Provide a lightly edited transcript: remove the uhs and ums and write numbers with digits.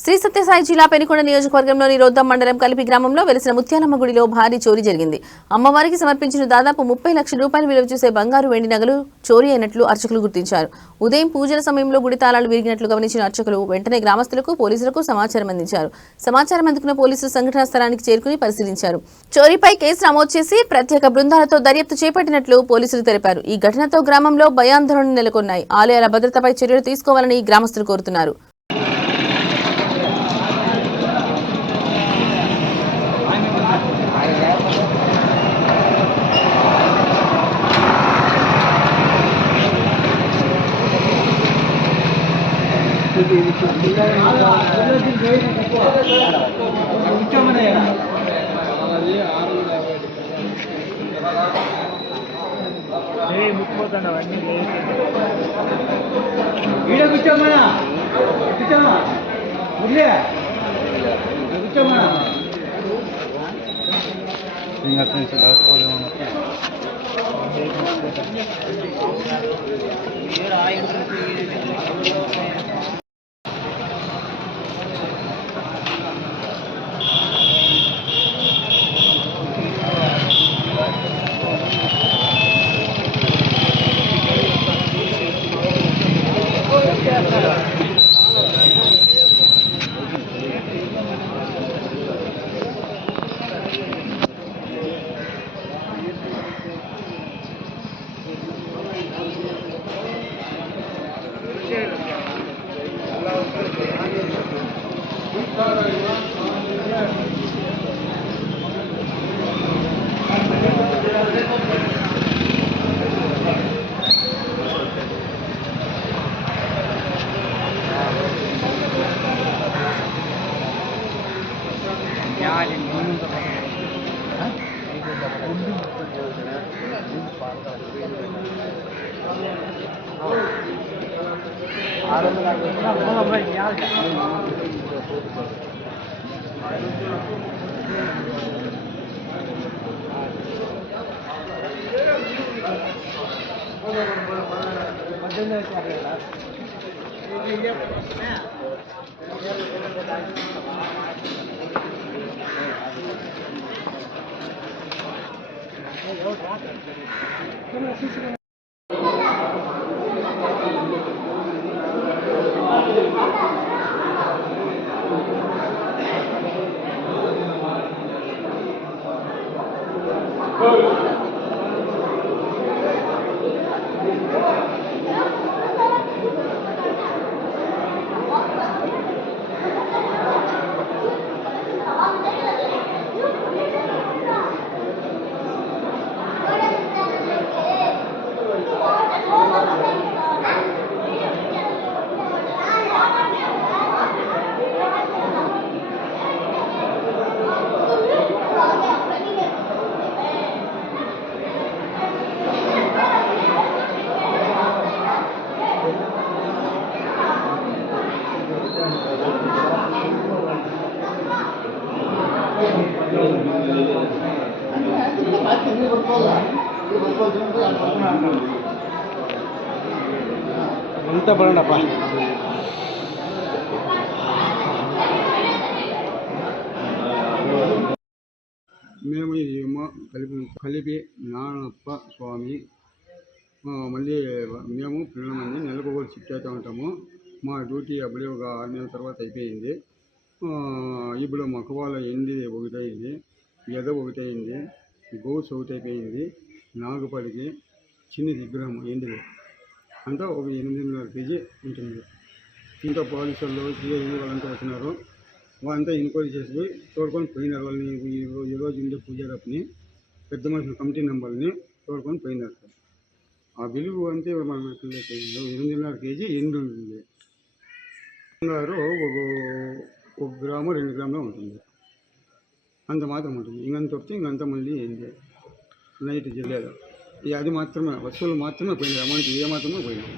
శ్రీ సత్యసాయి జిల్లా పెనుకొండ నియోజకవర్గంలోని రోద్దం మండలం కలిపి గ్రామంలో వెలిసిన ముత్యాలమ్మ గుడిలో భారీ చోరీ జరిగింది. అమ్మవారికి సమర్పించిన దాదాపు 30 లక్షల రూపాయలు విలువ చేసే బంగారు వెండి నగలు చోరీ అయినట్లు అర్చకులు గుర్తించారు. ఉదయం పూజల సమయంలో గుడి తాళాలు విరిగినట్లు గమనించిన అర్చకులు వెంటనే గ్రామస్తులకు పోలీసులకు సమాచారం అందించారు. సమాచారం అందుకున్న పోలీసులు సంఘటనా స్థలానికి చేరుకుని పరిశీలించారు. చోరీపై కేసు నమోదు చేసి ప్రత్యేక బృందాలతో దర్యాప్తు చేపట్టినట్లు పోలీసులు తెలిపారు. ఈ ఘటనతో గ్రామంలో భయాందోళనలు నెలకొన్నాయి. ఆలయాల భద్రతపై చర్యలు తీసుకోవాలని గ్రామస్తులు కోరుతున్నారు. అంతా పడండప్ప. మేము కలిపి నానప్ప స్వామి మళ్ళీ మేము పిల్లల మంది నెలకు ఒకటి షిఫ్ట్ అవుతూ ఉంటాము. మా డ్యూటీ అప్పుడే ఒక 6 నెలల తర్వాత అయిపోయింది. ఇప్పుడు మగవాళ్ళ ఎండి ఒకటైంది, ఎద ఒకటైంది, గౌస్ ఒకటి అయిపోయింది. నాగపడికి చిన్న విగ్రహం ఎండిది అంతా ఒక 8.5 కేజీ ఉంటుంది. ఇంకా పోలీసులు సిఐ వాళ్ళంతా వచ్చినారు. వాళ్ళంతా ఎంక్వైరీ చేసి తోడుకొని పోయినారు. వాళ్ళని ఈరోజు ఉండే పూజారప్పని పెద్ద మనుషులు కమిటీ మెంబర్ని తోడుకొని పోయినారు. ఆ విలువ అంతే మనకు 8.5 కేజీ ఎండు ఉంటుంది. బంగారు ఒక గ్రాము 2 గ్రాములు ఉంటుంది. అంత మాత్రం ఉంటుంది. ఇంకంత వస్తే ఇంకంతా మళ్ళీ ఏంటి నైట్ జిల్లాలో అది మాత్రమే వస్తువులు మాత్రమే పోయింది. అమౌంట్ ఏ మాత్రమే పోయింది.